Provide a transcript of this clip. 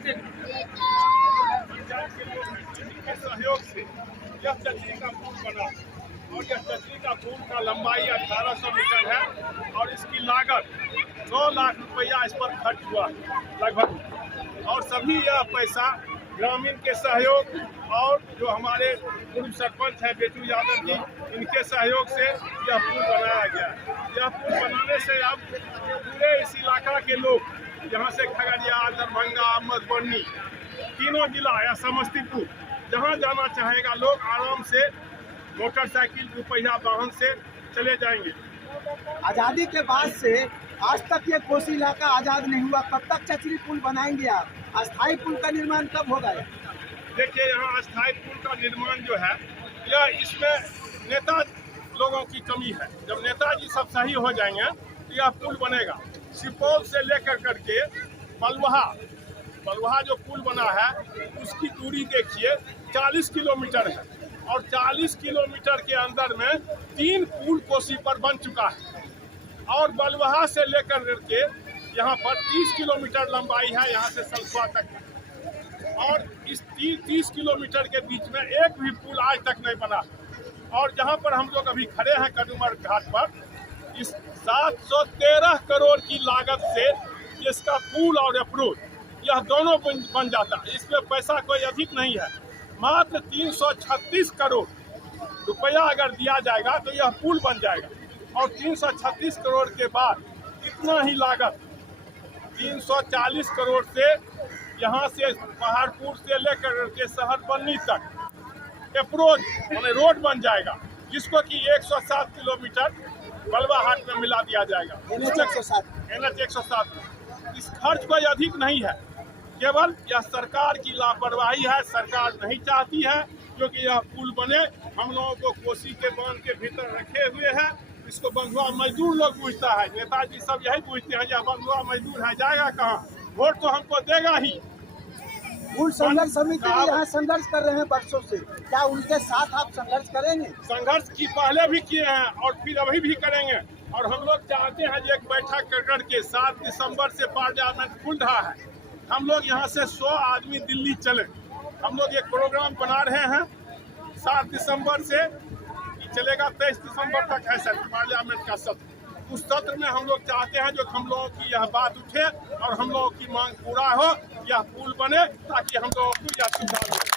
के सहयोग से यह चचरी का पुल बना और यह चचरी का पुल का लंबाई 1800 मीटर है और इसकी लागत 9 लाख रुपया इस पर खर्च हुआ लगभग। और सभी यह पैसा ग्रामीण के सहयोग और जो हमारे पूर्व सरपंच है बेटू यादव जी, इनके सहयोग से यह पुल बनाया गया। यह पुल बनाने से अब पूरे इस इलाका के लोग यहाँ से खगड़िया, दरभंगा, मधुबनी तीनों जिला या समस्तीपुर जहाँ जाना चाहेगा लोग आराम से मोटरसाइकिल दुपहिया वाहन से चले जाएंगे। आज़ादी के बाद से आज तक ये कोसी इलाका आज़ाद नहीं हुआ, कब तक चचरी पुल बनाएंगे आप? अस्थायी पुल का निर्माण कब होगा? देखिए, यहाँ अस्थायी पुल का निर्माण जो है यह इसमें नेता लोगों की कमी है। जब नेताजी सब सही हो जाएंगे तो यह पुल बनेगा। सुपौल से लेकर करके बलुहा जो पुल बना है उसकी दूरी देखिए 40 किलोमीटर है और 40 किलोमीटर के अंदर में 3 पुल कोसी पर बन चुका है और बलुहा से लेकर के यहाँ पर 30 किलोमीटर लंबाई है, यहाँ से सलखुआ तक है। और इस 30 किलोमीटर के बीच में एक भी पुल आज तक नहीं बना। और जहाँ पर हम लोग अभी खड़े हैं कदुमर घाट पर, इस 713 करोड़ की लागत से इसका पुल और अप्रोच यह दोनों बन जाता है। इसमें पैसा कोई अधिक नहीं है, मात्र 336 करोड़ रुपया अगर दिया जाएगा तो यह पुल बन जाएगा। और 336 करोड़ के बाद इतना ही लागत 340 करोड़ से यहाँ से पहाड़पुर से लेकर के शहर बन्नी तक अप्रोच माने रोड बन जाएगा, जिसको कि 107 किलोमीटर बलवा हाट में मिला दिया जाएगा। NH 107 इस खर्च कोई अधिक नहीं है, केवल यह सरकार की लापरवाही है। सरकार नहीं चाहती है क्योंकि यह पुल बने। हम लोगों को कोसी के बांध के भीतर रखे हुए हैं। इसको बंधुआ मजदूर लोग पूछता है, नेताजी सब यही पूछते हैं, यह बंधुआ मजदूर है, जाएगा कहाँ? वोट तो हमको देगा ही। पुल संघर्ष समिति यहाँ संघर्ष कर रहे हैं बरसों से, क्या उनके साथ आप संघर्ष करेंगे? संघर्ष की पहले भी किए हैं और फिर अभी भी करेंगे। और हम लोग चाहते हैं एक बैठक करके 7 दिसंबर से पार्लियामेंट खुल रहा है, हम लोग यहाँ से 100 आदमी दिल्ली चले। हम लोग एक प्रोग्राम बना रहे हैं 7 दिसंबर से चलेगा 23 दिसंबर तक है सर पार्लियामेंट का सत्र। उस सत्र में हम लोग चाहते हैं जो हम लोगों की यह बात उठे और हम लोगों की मांग पूरा हो, यह पुल बने ताकि हम लोगों को यह सुविधा मिले।